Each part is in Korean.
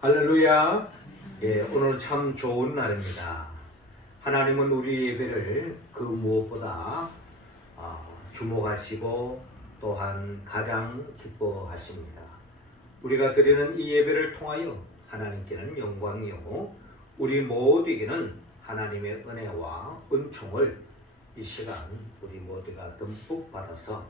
할렐루야. 예, 오늘 참 좋은 날입니다. 하나님은 우리 예배를 그 무엇보다 주목하시고 또한 가장 기뻐하십니다. 우리가 드리는 이 예배를 통하여 하나님께는 영광이요, 우리 모두에게는 하나님의 은혜와 은총을 이 시간 우리 모두가 듬뿍 받아서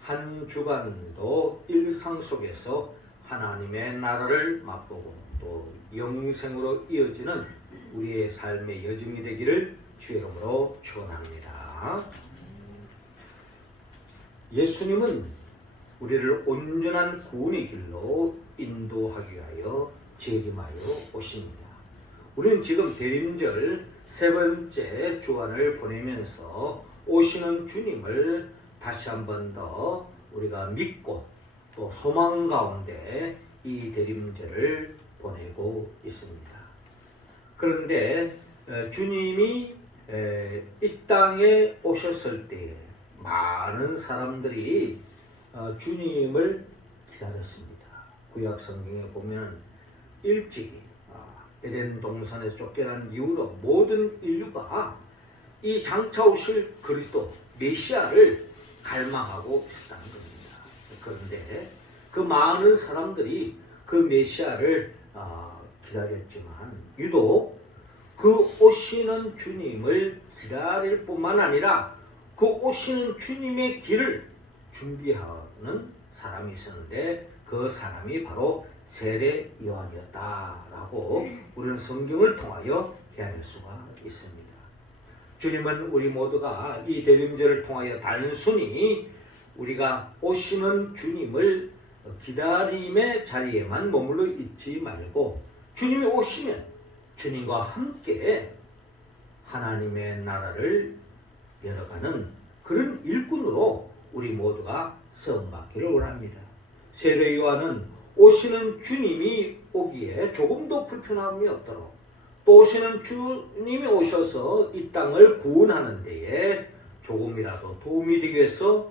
한 주간도 일상 속에서 하나님의 나라를 맛보고 또 영생으로 이어지는 우리의 삶의 여정이 되기를 주의 이름으로 축원합니다. 예수님은 우리를 온전한 구원의 길로 인도하기 위하여 재림하여 오십니다. 우리는 지금 대림절 세 번째 주간을 보내면서 오시는 주님을 다시 한 번 더 우리가 믿고 또 소망 가운데 이 대림절을 보내고 있습니다. 그런데 주님이 이 땅에 오셨을 때 많은 사람들이 주님을 기다렸습니다. 구약 성경에 보면 일찍이 에덴 동산에서 쫓겨난 이후로 모든 인류가 이 장차 오실 그리스도 메시아를 갈망하고 있었다는 겁니다. 그런데 그 많은 사람들이 그 메시아를 기다렸지만 유독 그 오시는 주님을 기다릴 뿐만 아니라 그 오시는 주님의 길을 준비하는 사람이 있었는데 그 사람이 바로 세례 요한이었다라고 우리는 성경을 통하여 헤아릴 수가 있습니다. 주님은 우리 모두가 이 대림절을 통하여 단순히 우리가 오시는 주님을 기다림의 자리에만 머물러 있지 말고 주님이 오시면 주님과 함께 하나님의 나라를 열어가는 그런 일꾼으로 우리 모두가 쓰임받기를 원합니다. 세례 요한은 오시는 주님이 오기에 조금도 불편함이 없도록 또 오시는 주님이 오셔서 이 땅을 구원하는 데에 조금이라도 도움이 되기 위해서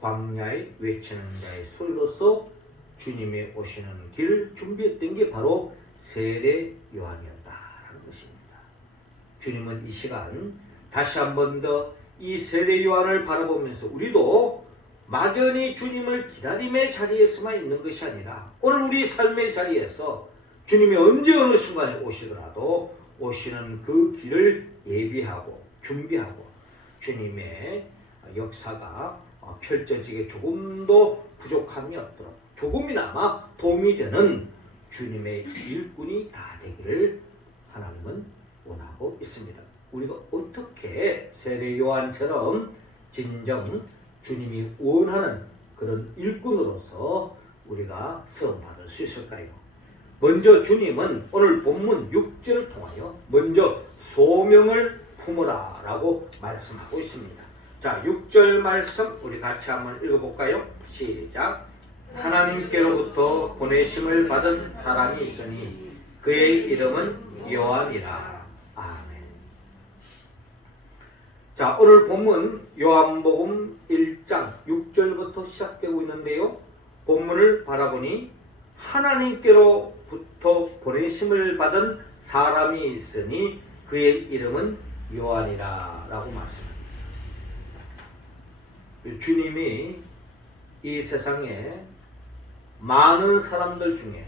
광야에 외치는 자의 소리로서 주님의 오시는 길을 준비했던 게 바로 세례 요한이었다라는 것입니다. 주님은 이 시간 다시 한 번 더 이 세례 요한을 바라보면서 우리도 막연히 주님을 기다림의 자리에서만 있는 것이 아니라 오늘 우리 삶의 자리에서 주님이 언제 어느 순간에 오시더라도 오시는 그 길을 예비하고 준비하고 주님의 역사가 펼쳐지게 조금도 부족함이 없도록 조금이나마 도움이 되는 주님의 일꾼이 다 되기를 하나님은 원하고 있습니다. 우리가 어떻게 세례 요한처럼 진정 주님이 원하는 그런 일꾼으로서 우리가 세움받을 수 있을까요? 먼저 주님은 오늘 본문 6절을 통하여 먼저 소명을 품으라 라고 말씀하고 있습니다. 자, 6절 말씀 우리 같이 한번 읽어볼까요? 시작. 하나님께로부터 보내심을 받은 사람이 있으니 그의 이름은 요한이라. 아멘. 자, 오늘 본문 요한복음 1장 6절부터 시작되고 있는데요. 본문을 바라보니 하나님께로부터 보내심을 받은 사람이 있으니 그의 이름은 요한이라 라고 말씀합니다. 주님이 이 세상에 많은 사람들 중에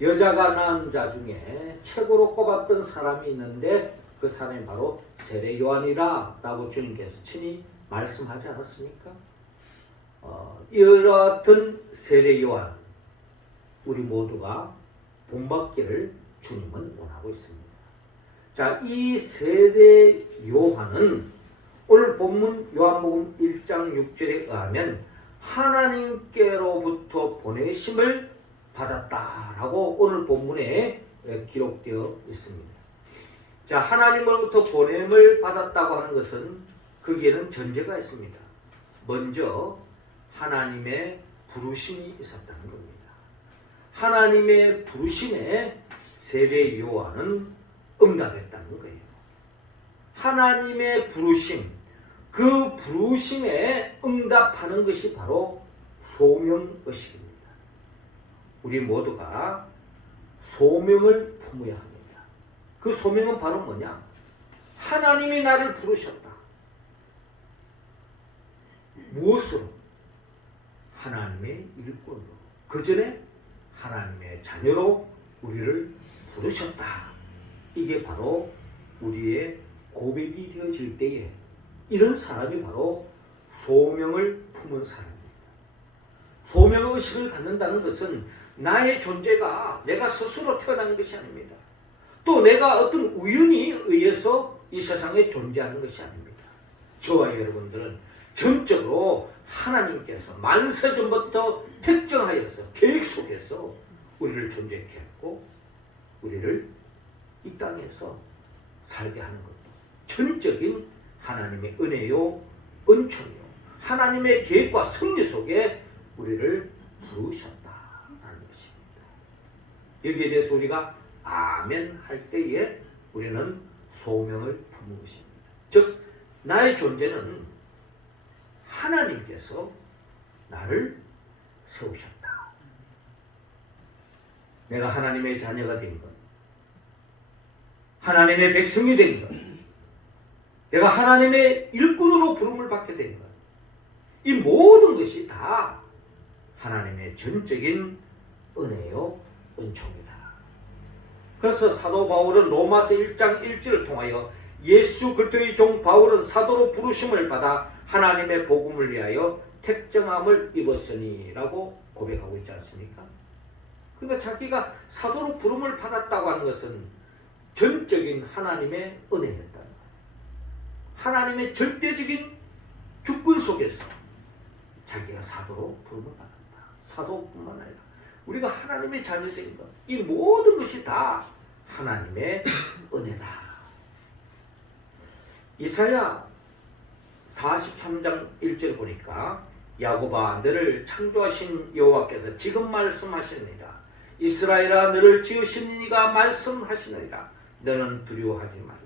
여자가 낳은 자 중에 최고로 꼽았던 사람이 있는데 그 사람이 바로 세례 요한이라 라고 주님께서 친히 말씀하지 않았습니까? 이와 같은 세례 요한 우리 모두가 본받기를 주님은 원하고 있습니다. 자, 이 세례 요한은 오늘 본문 요한복음 1장 6절에 의하면 하나님께로부터 보내심을 받았다라고 오늘 본문에 기록되어 있습니다. 자, 하나님으로부터 보냄을 받았다고 하는 것은 거기에는 전제가 있습니다. 먼저 하나님의 부르심이 있었다는 겁니다. 하나님의 부르심에 세례 요한은 응답했다는 거예요. 하나님의 부르심, 그 부르심에 응답하는 것이 바로 소명의식입니다. 우리 모두가 소명을 품어야 합니다. 그 소명은 바로 뭐냐? 하나님이 나를 부르셨다. 무엇으로? 하나님의 일꾼으로. 그 전에 하나님의 자녀로 우리를 부르셨다. 이게 바로 우리의 고백이 되어질 때에 이런 사람이 바로 소명을 품은 사람입니다. 소명의식을 갖는다는 것은 나의 존재가 내가 스스로 태어난 것이 아닙니다. 또 내가 어떤 우연에 의해서 이 세상에 존재하는 것이 아닙니다. 저와 여러분들은 전적으로 하나님께서 만세전부터 특정하여서 계획 속에서 우리를 존재케 했고 우리를 이 땅에서 살게 하는 것도 전적인 하나님의 은혜요 은총이요 하나님의 계획과 섭리 속에 우리를 부르셨다는 것입니다. 여기에 대해서 우리가 아멘 할 때에 우리는 소명을 품은 것입니다. 즉 나의 존재는 하나님께서 나를 세우셨다. 내가 하나님의 자녀가 된 것, 하나님의 백성이 된 것, 내가 하나님의 일꾼으로 부름을 받게 된 것, 이 모든 것이 다 하나님의 전적인 은혜요 은총이다. 그래서 사도 바울은 로마서 1장 1절을 통하여 예수 그리스도의 종 바울은 사도로 부르심을 받아 하나님의 복음을 위하여 택정함을 입었으니 라고 고백하고 있지 않습니까? 그러니까 자기가 사도로 부름을 받았다고 하는 것은 전적인 하나님의 은혜였다. 하나님의 절대적인 주권 속에서 자기가 사도로 부름을 받았다. 사도뿐만 아니라 우리가 하나님의 자녀된 것, 이 모든 것이 다 하나님의 은혜다. 이사야 43장 1절 보니까 야곱아 너를 창조하신 여호와께서 지금 말씀하시느니라. 이스라엘아 너를 지으신 이가 말씀하시느니라. 너는 두려워하지 말라.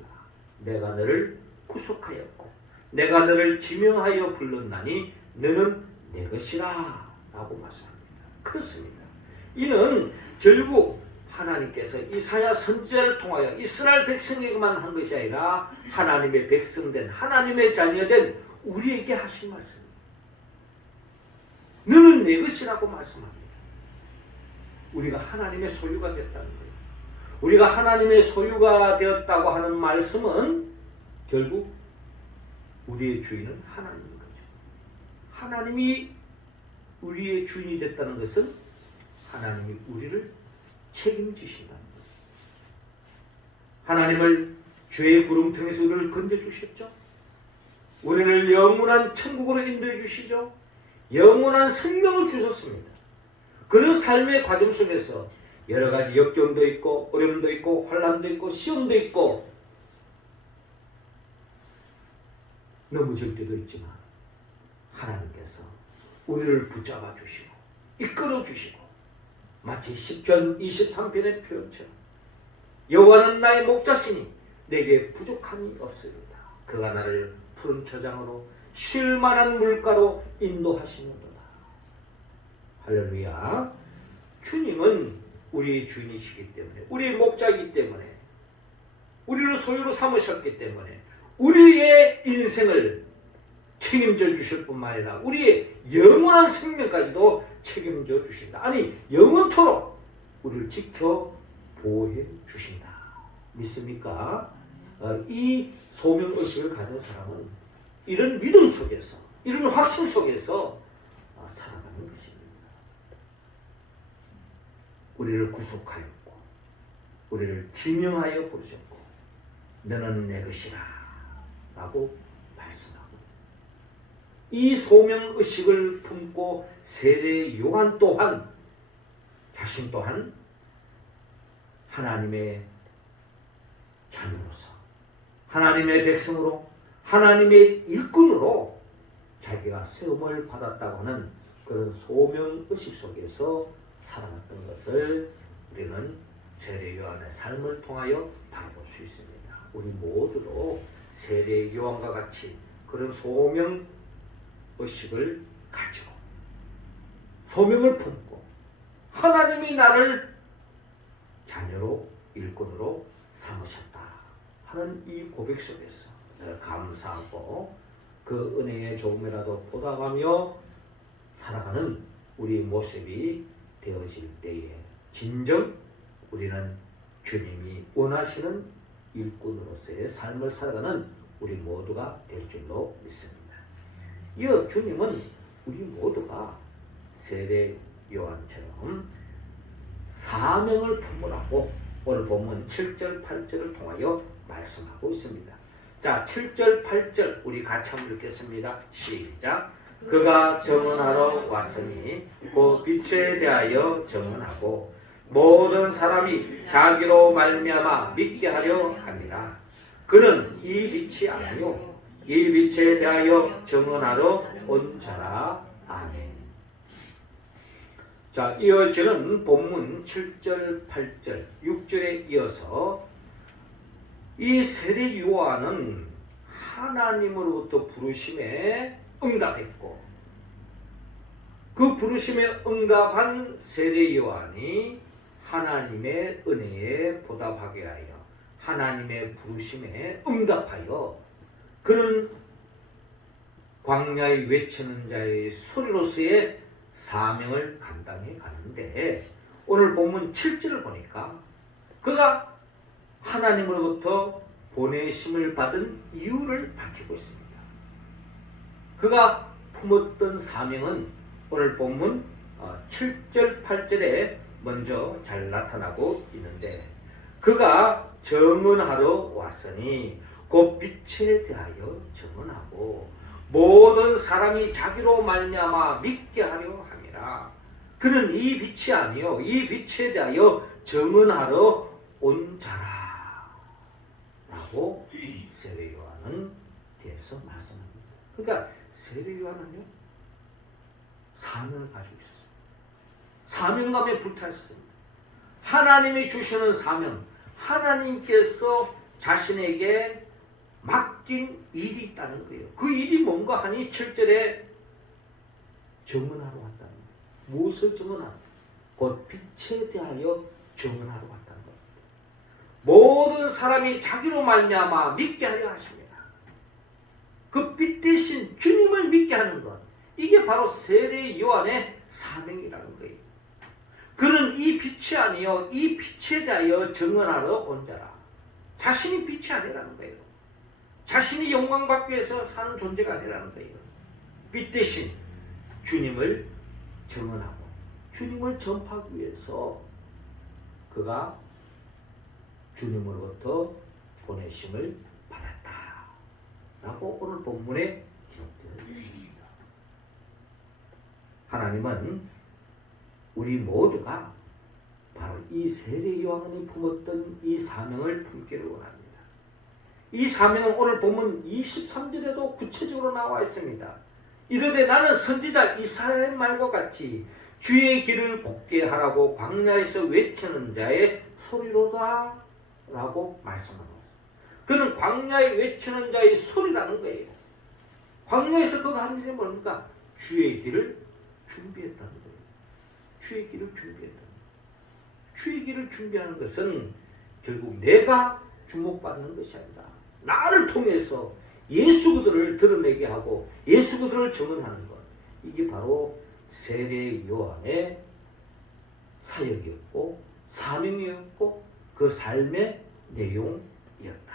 내가 너를 구속하였고 내가 너를 지명하여 불렀나니 너는 내 것이라 라고 말씀합니다. 그렇습니다. 이는 결국 하나님께서 이사야 선지자를 통하여 이스라엘 백성에게만 한 것이 아니라 하나님의 백성된 하나님의 자녀된 우리에게 하신 말씀입니다. 너는 내 것이라고 말씀합니다. 우리가 하나님의 소유가 됐다는 거예요. 우리가 하나님의 소유가 되었다고 하는 말씀은 결국 우리의 주인은 하나님인 거죠. 하나님이 우리의 주인이 됐다는 것은 하나님이 우리를 책임지신다는 거예요. 하나님을 죄의 구름통에서 우리를 건져주셨죠. 우리를 영원한 천국으로 인도해 주시죠. 영원한 생명을 주셨습니다. 그 삶의 과정 속에서 여러 가지 역경도 있고 어려움도 있고 환난도 있고 시험도 있고 넘어질 때도 있지만 하나님께서 우리를 붙잡아 주시고 이끌어 주시고 마치 시편 23편의 표현처럼 여호와는 나의 목자시니 내게 부족함이 없으리다. 그가 나를 푸른 초장으로 쉴 만한 물가로 인도하시는도다. 할렐루야. 주님은 우리의 주인이시기 때문에 우리의 목자이기 때문에 우리를 소유로 삼으셨기 때문에 우리의 인생을 책임져 주실 뿐만 아니라 우리의 영원한 생명까지도 책임져 주신다. 아니 영원토록 우리를 지켜 보호해 주신다. 믿습니까? 이 소명의식을 가진 사람은 이런 믿음 속에서 이런 확신 속에서 살아가는 것입니다. 우리를 구속하였고 우리를 지명하여 부르셨고 너는 내 것이라 라고 말씀하고 이 소명의식을 품고 세례 요한 또한 자신 또한 하나님의 자녀로서 하나님의 백성으로 하나님의 일꾼으로 자기가 세움을 받았다고 하는 그런 소명의식 속에서 살아갔던 것을 우리는 세례 요한의 삶을 통하여 바라볼 수 있습니다. 우리 모두도 세례 요한과 같이 그런 소명의식을 가지고 소명을 품고 하나님이 나를 자녀로 일꾼으로 삼으셨다 하는 이 고백 속에서 감사하고 그 은혜에 조금이라도 보답하며 살아가는 우리 모습이 되어질 때에 진정 우리는 주님이 원하시는 일꾼으로서의 삶을 살아가는 우리 모두가 될 줄로 믿습니다. 이어 주님은 우리 모두가 세례 요한처럼 사명을 품으라고 오늘 본문 7절 8절을 통하여 말씀하고 있습니다. 자, 7절 8절 우리 같이 한번 읽겠습니다. 시작. 그가 증언하러 왔으니 그 빛에 대하여 증언하고 모든 사람이 자기로 말미암아 믿게 하려 함이라. 그는 이 빛이 아니요 이 빛에 대하여 증언하러 온 자라. 아멘. 자, 이어지는 본문 7절, 8절, 6절에 이어서 이 세례 요한은 하나님으로부터 부르심에 응답했고 그 부르심에 응답한 세례 요한이 하나님의 은혜에 보답하게 하여 하나님의 부르심에 응답하여 그는 광야에 외치는 자의 소리로서의 사명을 감당해 가는데 오늘 본문 7절을 보니까 그가 하나님으로부터 보내심을 받은 이유를 밝히고 있습니다. 그가 품었던 사명은 오늘 본문 7절 8절에 먼저 잘 나타나고 있는데 그가 증언하러 왔으니 그 빛에 대하여 증언하고 모든 사람이 자기로 말미암아 믿게 하려 함이라. 그는 이 빛이 아니요 이 빛에 대하여 증언하러 온 자라 라고 세례 요한은 대해서 말씀합니다. 그러니까 세례 요한은요 사명을 가지고 있었어요. 사명감에 불타 있었습니다. 하나님이 주시는 사명, 하나님께서 자신에게 맡긴 일이 있다는 거예요. 그 일이 뭔가 하니 7절에 증언하러 왔다는 거예요. 무엇을 증언하러? 곧 빛에 대하여 증언하러 왔다는 거예요. 모든 사람이 자기로 말미암아 믿게 하려 하십니다. 그 빛 대신 주님을 믿게 하는 것, 이게 바로 세례 요한의 사명이라는 거예요. 그는 이 빛이 아니요 이 빛에 대하여 증언하러 온 자라. 자신이 빛이 아니라는 거예요. 자신이 영광 받기 위해서 사는 존재가 아니라는 거예요. 빛 대신 주님을 증언하고 주님을 전파하기 위해서 그가 주님으로부터 보내심을 받았다 라고 오늘 본문에 기록되어 있습니다. 하나님은 우리 모두가 바로 이 세례 요한이 품었던 이 사명을 품기를 원합니다. 이 사명은 오늘 본문 23절에도 구체적으로 나와 있습니다. 이르되 나는 선지자 이사야의 말과 같이 주의 길을 곱게 하라고 광야에서 외치는 자의 소리로다 라고 말씀합니다. 그는 광야에 외치는 자의 소리라는 거예요. 광야에서 그가 한 일이 뭡니까? 주의 길을 준비했다는 거예요. 주의 길을 준비했다는 거예요. 주의 길을 준비하는 것은 결국 내가 주목받는 것이 아니라 나를 통해서 예수 그들을 드러내게 하고 예수 그들을 증언하는 것, 이게 바로 세례 요한의 사역이었고 사명이었고 그 삶의 내용이었다.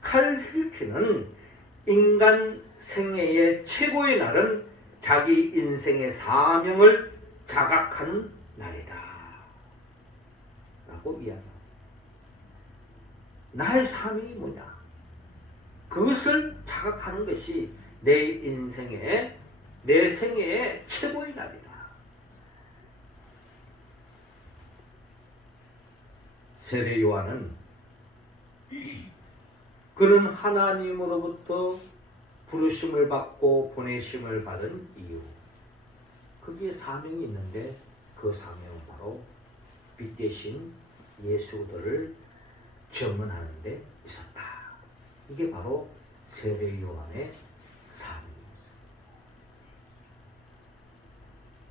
칼 힐키는 인간 생애의 최고의 날은 자기 인생의 사명을 자각하는 날이다 라고 이야기합니다. 나의 사명이 뭐냐? 그것을 자각하는 것이 내 인생의, 내 생애의 최고의 날이다. 세례 요한은 그는 하나님으로부터 부르심을 받고 보내심을 받은 이유, 거기에 사명이 있는데 그 사명은 바로 빛 대신 예수들을 증언하는 데 있었다. 이게 바로 세례 요한의 사명이었어요.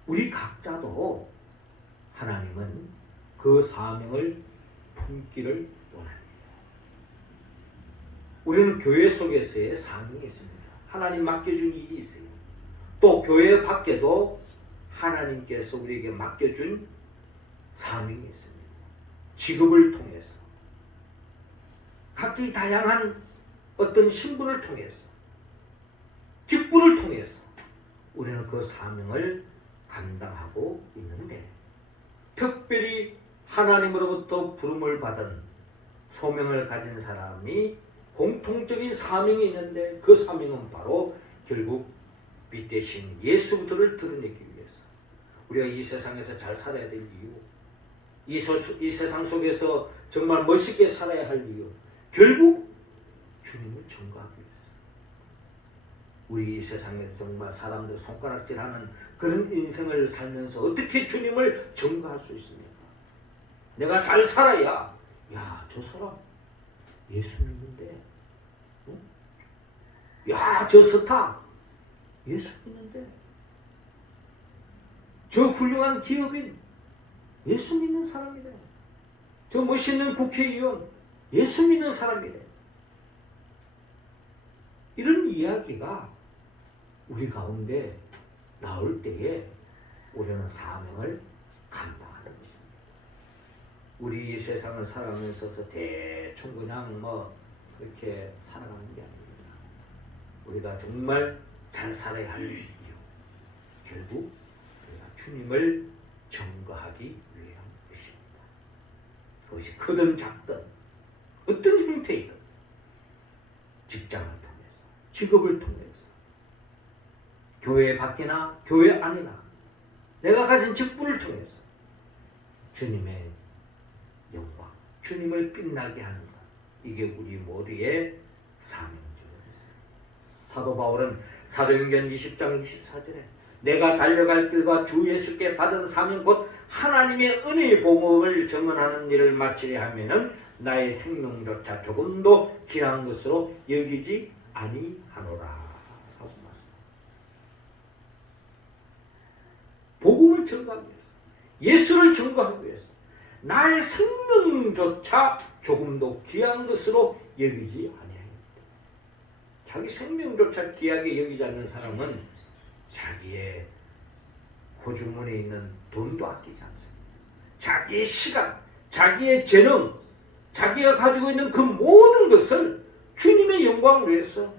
우리 각자도 하나님은 그 사명을 품기를 원합니다. 우리는 교회 속에서의 사명이 있습니다. 하나님 맡겨준 일이 있어요. 또 교회 밖에도 하나님께서 우리에게 맡겨준 사명이 있습니다. 직업을 통해서, 각기 다양한 어떤 신분을 통해서, 직분을 통해서 우리는 그 사명을 감당하고 있는데, 특별히 하나님으로부터 부름을 받은 소명을 가진 사람이 공통적인 사명이 있는데, 그 사명은 바로 결국 빛 대신 예수 그리스도를 드러내기 위해서, 우리가 이 세상에서 잘 살아야 될 이유, 이 세상 속에서 정말 멋있게 살아야 할 이유, 결국 주님을 증거하기 위해서. 우리 이 세상에서 정말 사람들 손가락질하는 그런 인생을 살면서 어떻게 주님을 증거할 수 있습니까? 내가 잘 살아야, 야, 저 사람 예수 믿는데, 응? 야, 저 스타 예수 믿는데, 저 훌륭한 기업인 예수 믿는 사람이래, 저 멋있는 국회의원 예수 믿는 사람이래. 이런 이야기가 우리 가운데 나올 때에 우리는 사명을 감당하는 것입니다. 우리 이 세상을 살아가면서 대충 그냥 이렇게 살아가는 게 아닙니다. 우리가 정말 잘 살아야 할 이유, 결국 우리가 주님을 증거하기 위한 것입니다. 그것이 크든 작든 어떤 형태이든, 직장을 통해서, 직업을 통해서, 교회 밖이나 교회 안이나 내가 가진 직분을 통해서 주님의 영광, 주님을 빛나게 하는 것, 이게 우리 모두의 사명인 줄 알았어요. 사도 바울은 사도행전 20장 24절에 내가 달려갈 길과 주 예수께 받은 사명 곧 하나님의 은혜의 복음을 증언하는 일을 마치려 하면은 나의 생명조차 조금도 귀한 것으로 여기지 아니하노라 하고 말씀합니다. 복음을 증거하기 위해서, 예수를 증거하기 위해서 나의 생명조차 조금도 귀한 것으로 여기지 아니하니라. 자기 생명조차 귀하게 여기지 않는 사람은 자기의 호주머니에 있는 돈도 아끼지 않습니다. 자기의 시간, 자기의 재능, 자기가 가지고 있는 그 모든 것을 주님의 영광을 위해서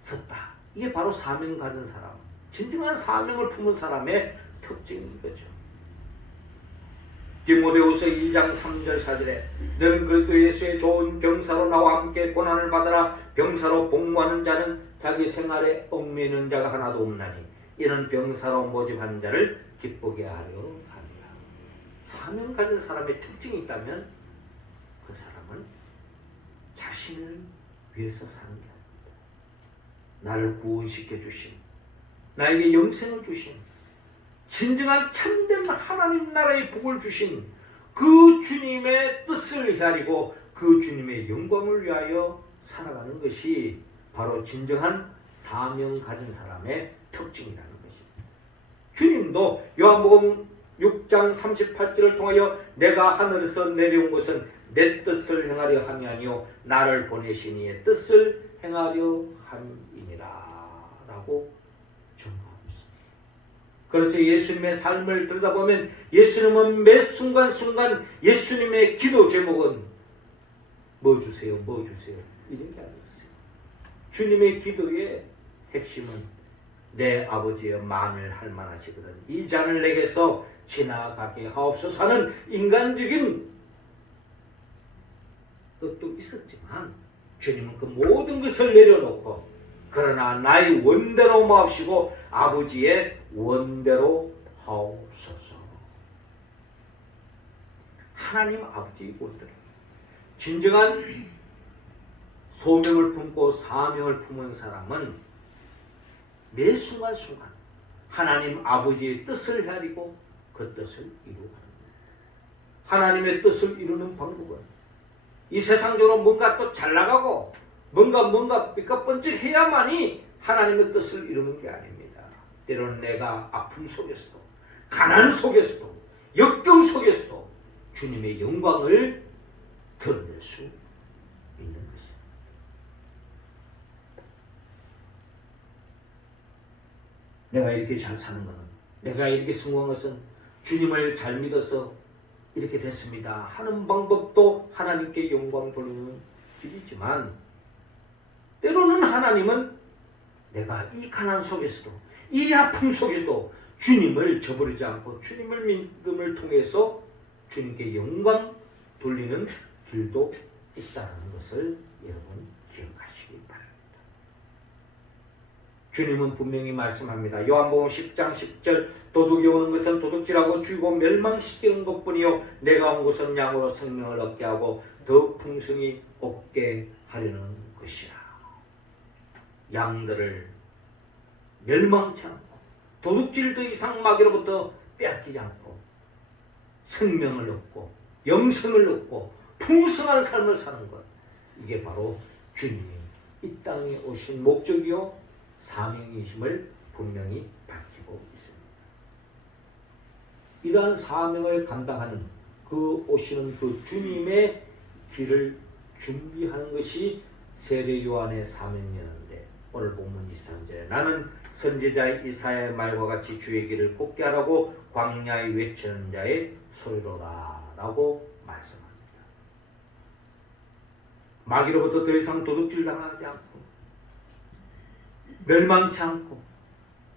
썼다. 이게 바로 사명 가진 사람, 진정한 사명을 품은 사람의 특징인 거죠. 디모데후서 2장 3절 4절에 너는 그리스도 예수의 좋은 병사로 나와 함께 고난을 받으라. 병사로 복무하는 자는 자기 생활에 얽매이는 자가 하나도 없나니 이는 병사로 모집한 자를 기쁘게 하려 함이라. 사명 가진 사람의 특징이 있다면 그 사람은 자신을 위해서 사는 게 아닙니다. 나를 구원시켜 주신, 나에게 영생을 주신, 진정한 참된 하나님 나라의 복을 주신 그 주님의 뜻을 헤아리고 그 주님의 영광을 위하여 살아가는 것이 바로 진정한 사명 가진 사람의 특징이라는 것입니다. 주님도 요한복음 6장 38절을 통하여 내가 하늘에서 내려온 것은 내 뜻을 행하려 함이 아니요 나를 보내신 이의 뜻을 행하려 함이니라 라고 증거하고 있습니다. 그래서 예수님의 삶을 들여다보면 예수님은 매 순간순간 예수님의 기도 제목은 뭐 주세요, 뭐 주세요 이런 게 아니었어요. 주님의 기도의 핵심은 내 아버지의 만을 할 만하시거든 이 잔을 내게서 지나가게 하옵소서 하는 인간적인 뜻도 있었지만 주님은 그 모든 것을 내려놓고 그러나 나의 원대로 마옵시고 아버지의 원대로 하옵소서. 하나님 아버지의 원대로. 진정한 소명을 품고 사명을 품은 사람은 매 순간순간 하나님 아버지의 뜻을 헤아리고 그 뜻을 이루어가는 겁니다. 하나님의 뜻을 이루는 방법은 이 세상적으로 뭔가 또 잘나가고 뭔가 삐까뻔쩍 해야만이 하나님의 뜻을 이루는 게 아닙니다. 때로는 내가 아픔 속에서도 가난 속에서도 역경 속에서도 주님의 영광을 드러낼 수 있는 것입니다. 내가 이렇게 잘 사는 것은, 내가 이렇게 성공한 것은 주님을 잘 믿어서 이렇게 됐습니다 하는 방법도 하나님께 영광 돌리는 길이지만, 때로는 하나님은 내가 이 가난 속에서도, 이 아픔 속에서도 주님을 저버리지 않고 주님을 믿음을 통해서 주님께 영광 돌리는 길도 있다는 것을 여러분 기억하시기 바랍니다. 주님은 분명히 말씀합니다. 요한복음 10장 10절, 도둑이 오는 것은 도둑질하고 죽이고 멸망시키는 것뿐이요 내가 온 것은 양으로 생명을 얻게 하고 더 풍성히 얻게 하려는 것이라. 양들을 멸망치 않고 도둑질 더 이상 마귀로부터 빼앗기지 않고 생명을 얻고 영생을 얻고 풍성한 삶을 사는 것, 이게 바로 주님이 이 땅에 오신 목적이요 사명이심을 분명히 밝히고 있습니다. 이러한 사명을 감당하는 그 오시는 그 주님의 길을 준비하는 것이 세례 요한의 사명이었는데, 오늘 본문 23절에 나는 선지자 이사야의 말과 같이 주의 길을 곱게 하라고 광야에 외치는 자의 소리로라 라고 말씀합니다. 마귀로부터 더 이상 도둑질 당하지 않고 멸망치 않고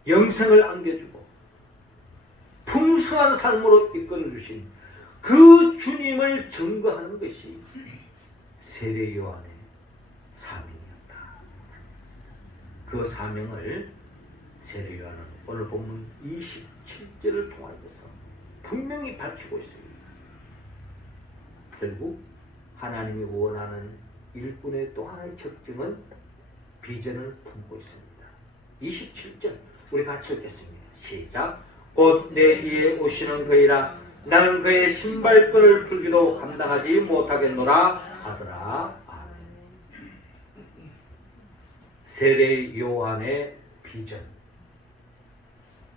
영생을 안겨주고 풍성한 삶으로 이끌어주신 그 주님을 증거하는 것이 세례 요한의 사명이었다. 그 사명을 세례 요한은 오늘 본문 27절을 통하여서 분명히 밝히고 있습니다. 결국 하나님이 원하는 일꾼의 또 하나의 특징은 비전을 품고 있습니다. 27절 우리 같이 읽겠습니다. 시작. 곧 내 뒤에 오시는 그이라 나는 그의 신발끈을 풀기도 감당하지 못하겠노라 하더라. 아멘. 세례 요한의 비전,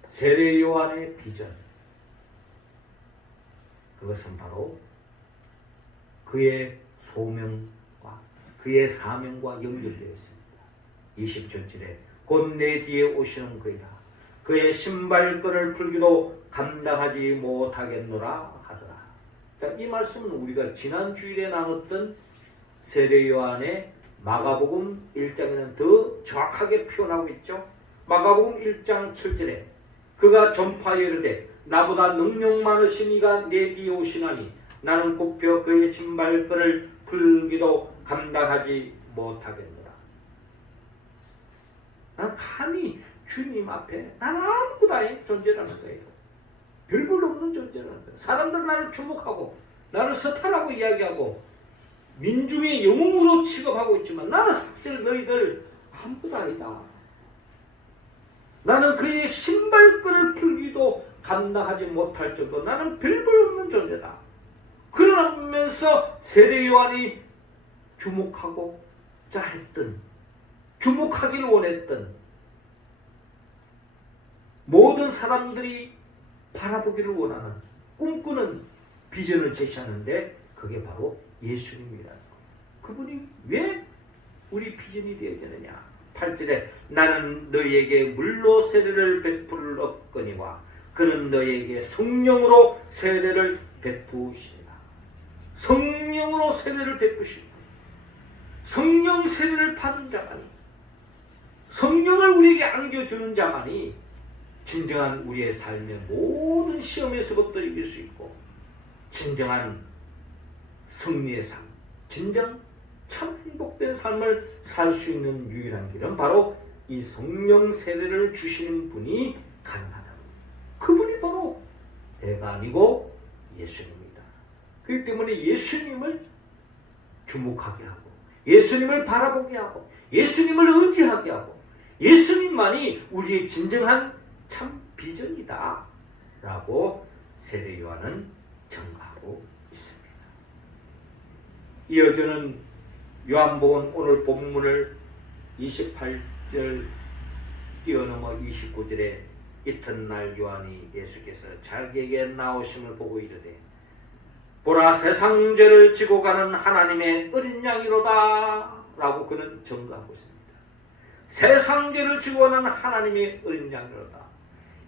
세례 요한의 비전, 그것은 바로 그의 소명과 그의 사명과 연결되어 있습니다. 27절에 곧 내 뒤에 오시는 그이라 그의 신발끈을 풀기도 감당하지 못하겠노라 하더라. 자, 이 말씀은 우리가 지난 주일에 나눴던 세례 요한의 마가복음 1장에는 더 정확하게 표현하고 있죠. 마가복음 1장 7절에 그가 전파하여 이르되 나보다 능력 많으신 이가 내 뒤에 오시나니 나는 굽혀 그의 신발끈을 풀기도 감당하지 못하겠노라. 나는 감히 주님 앞에 나는 아무것도 아닌 존재라는 거예요. 별볼 없는 존재라는 거예요. 사람들 나를 주목하고 나를 서탈하고 이야기하고 민중의 영웅으로 취급하고 있지만 나는 사실 너희들 아무것도 아니다. 나는 그의 신발끈을 풀기도 감당하지 못할 정도 나는 별볼 없는 존재다. 그러면서 세례 요한이 주목하고자 했던, 주목하기를 원했던, 모든 사람들이 바라보기를 원하는, 꿈꾸는 비전을 제시하는데 그게 바로 예수님이라는 거예요. 그분이 왜 우리 비전이 되어야 되느냐. 8절에 나는 너희에게 물로 세례를 베풀었거니와 그는 너희에게 성령으로 세례를 베푸시리라. 성령으로 세례를 베푸시리라. 성령 세례를 받은 자만이, 성령을 우리에게 안겨주는 자만이 진정한 우리의 삶의 모든 시험에서부터 이길 수 있고 진정한 승리의 삶, 진정 참 행복된 삶을 살 수 있는 유일한 길은 바로 이 성령 세례를 주시는 분이 가능하다. 그분이 바로 내가 아니고 예수님입니다. 그렇기 때문에 예수님을 주목하게 하고 예수님을 바라보게 하고 예수님을 의지하게 하고 예수님만이 우리의 진정한 참 비전이다 라고 세례 요한은 증거하고 있습니다. 이어지는 요한복음 오늘 본문을 28절 뛰어넘어 29절에 이튿날 요한이 예수께서 자기에게 나오심을 보고 이르되 보라 세상 죄를 지고 가는 하나님의 어린 양이로다 라고 그는 증거하고 있습니다. 세상 죄를 지고 가는 하나님의 어린 양이로다.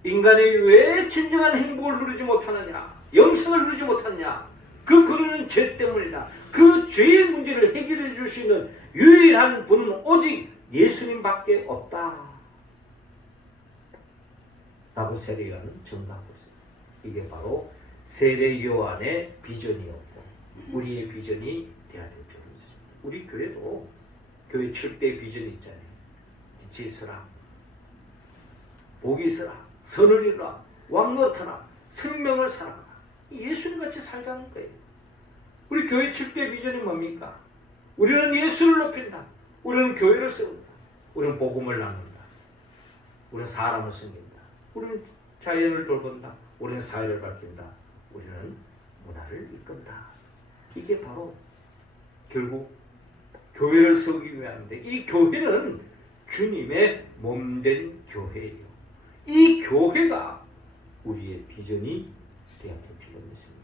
인간이 왜 진정한 행복을 누리지 못하느냐, 영생을 누리지 못하느냐, 그는 죄 때문이다. 그 죄의 문제를 해결해 줄 수 있는 유일한 분은 오직 예수님밖에 없다 라고 세례 요한은 증거하고 있습니다. 이게 바로 세례 요한의 비전이었고 우리의 비전이 되어야 될 줄 믿습니다. 우리 교회도 교회 7대 비전이 있잖아요. 지혜서라, 복이 있으라, 선을 이루라, 왕노릇하라, 생명을 사랑하라. 예수님같이 살자는 거예요. 우리 교회 7대 비전이 뭡니까? 우리는 예수를 높인다. 우리는 교회를 세운다. 우리는 복음을 나눈다. 우리는 사람을 섬긴다. 우리는 자연을 돌본다. 우리는 사회를 밝힌다. 우리는 문화를 이끈다. 이게 바로 결국 교회를 세우기 위함인데, 이 교회는 주님의 몸된 교회예요. 이 교회가 우리의 비전이 되어야 될 줄로 믿습니다.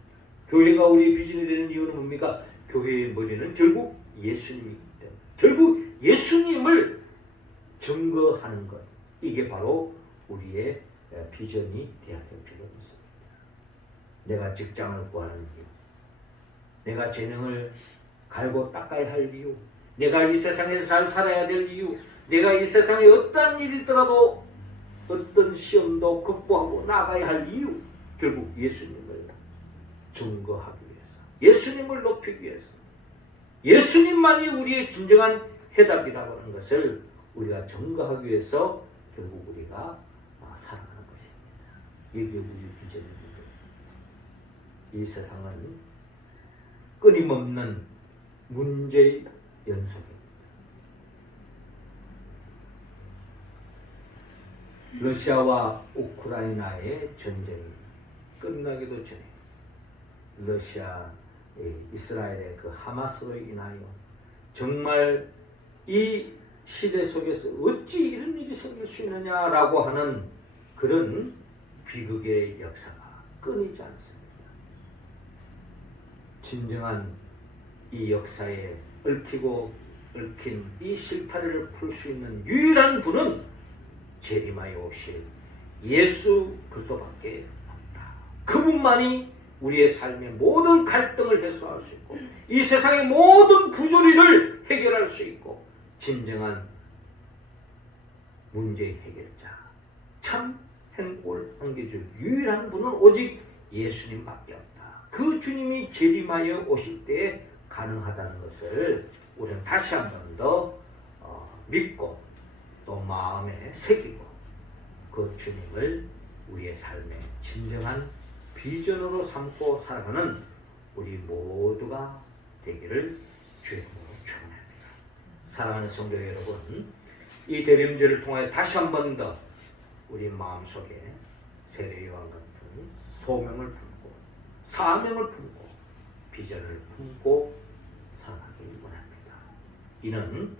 교회가 우리의 비전이 되는 이유는 뭡니까? 교회의 머리는 결국 예수님이기 때문에, 결국 예수님을 증거하는 것, 이게 바로 우리의 비전이 되어야 될 줄로 믿습니다. 내가 직장을 구하는 이유, 내가 재능을 갈고 닦아야 할 이유, 내가 이 세상에서 잘 살아야 될 이유, 내가 이 세상에 어떤 일이 있더라도 어떤 시험도 극복하고 나가야 할 이유, 결국 예수님을 증거하기 위해서, 예수님을 높이기 위해서, 예수님만이 우리의 진정한 해답이라고 하는 것을 우리가 증거하기 위해서 결국 우리가 살아가는 것입니다. 이게 우리의 비전입니다. 이 세상은 끊임없는 문제의 연속입니다. 러시아와 우크라이나의 전쟁이 끝나기도 전에 러시아, 이스라엘의 그 하마스로 인하여 정말 이 시대 속에서 어찌 이런 일이 생길 수 있느냐라고 하는 그런 비극의 역사가 끊이지 않습니다. 진정한 이 역사에 얽히고 얽힌 이 실타래를 풀 수 있는 유일한 분은 재림하여 오실 예수 그리스도밖에 없다. 그분만이 우리의 삶의 모든 갈등을 해소할 수 있고 이 세상의 모든 부조리를 해결할 수 있고 진정한 문제의 해결자, 참 행복을 안겨줄 유일한 분은 오직 예수님밖에 없다. 그 주님이 재림하여 오실 때에 가능하다는 것을 우리는 다시 한 번 더 믿고 또 마음에 새기고 그 주님을 우리의 삶의 진정한 비전으로 삼고 살아가는 우리 모두가 되기를 주의 이름으로 축원합니다. 사랑하는 성도 여러분, 이 대림절을 통하여 다시 한 번 더 우리 마음속에 세례 요한 같은 소명을 품고 사명을 품고 비전을 품고 살아가길 원합니다. 이는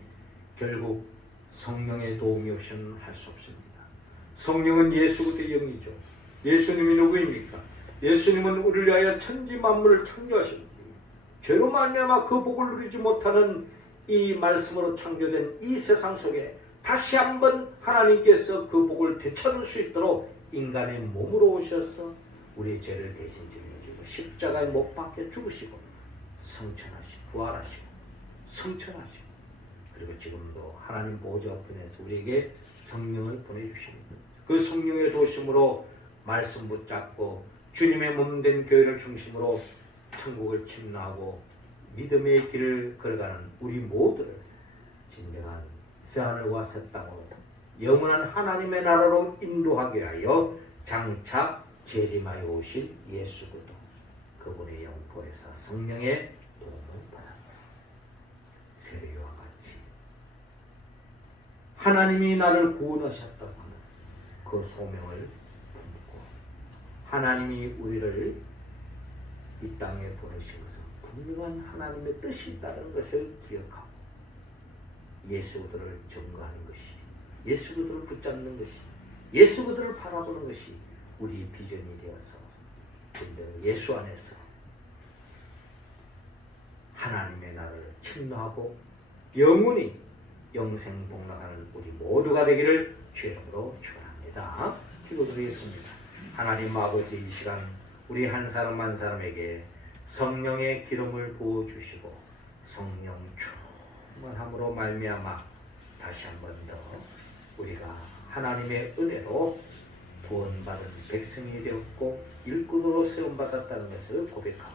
결국 성령의 도움이 없이는 할 수 없습니다. 성령은 예수 그리스도의 영이죠. 예수님이 누구입니까? 예수님은 우리를 위하여 천지 만물을 창조하신 분이에요. 죄로 말미암아 그 복을 누리지 못하는 이 말씀으로 창조된 이 세상 속에 다시 한번 하나님께서 그 복을 되찾을 수 있도록 인간의 몸으로 오셔서 우리의 죄를 대신 짊어지고 십자가에 못 박혀 죽으시고 성천하시고 부활하시고 성천하시고 그리고 지금도 하나님 보좌 앞에서 우리에게 성령을 보내주십니다. 그 성령의 도심으로 말씀 붙잡고 주님의 몸된 교회를 중심으로 천국을 침노하고 믿음의 길을 걸어가는 우리 모두를 진정한 새하늘과 새 땅으로 영원한 하나님의 나라로 인도하기 위하여 장차 재림하여 오실 예수 그리스도 그분의 영포에서 성령의 도움을 받았어요. 세례와 같이 하나님이 나를 구원하셨다고 하는 그 소명을 품고 하나님이 우리를 이 땅에 보내신 것은 분명한 하나님의 뜻이 있다는 것을 기억하고 예수 그리스도를 증거하는 것이, 예수 그리스도를 붙잡는 것이, 예수 그들을 바라보는 것이 우리 비전이 되어서 예수 안에서 하나님의 나라를 침노하고 영원히 영생복락하는 우리 모두가 되기를 주의 이름으로 축원합니다. 기도드리겠습니다. 하나님 아버지, 이 시간 우리 한 사람 한 사람에게 성령의 기름을 부어주시고 성령 충만함으로 말미암아 다시 한 번 더 우리가 하나님의 은혜로 구원받은 백성이 되었고 일꾼으로 세움받았다는 것을 고백하고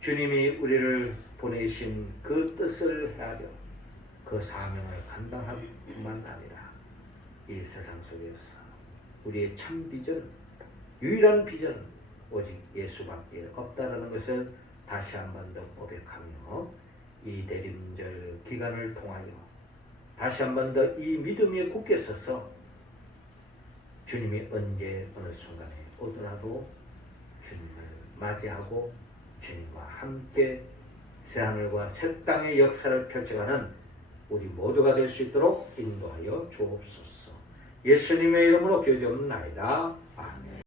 주님이 우리를 보내신 그 뜻을 헤아려 그 사명을 감당할 뿐만 아니라 이 세상 속에서 우리의 참 비전, 유일한 비전은 오직 예수밖에 없다라는 것을 다시 한 번 더 고백하며 이 대림절 기간을 통하여 다시 한 번 더 이 믿음에 굳게 서서 주님이 언제 어느 순간에 오더라도 주님을 맞이하고 주님과 함께 새하늘과 새 땅의 역사를 펼쳐가는 우리 모두가 될 수 있도록 인도하여 주옵소서. 예수님의 이름으로 기도하옵나이다. 아멘.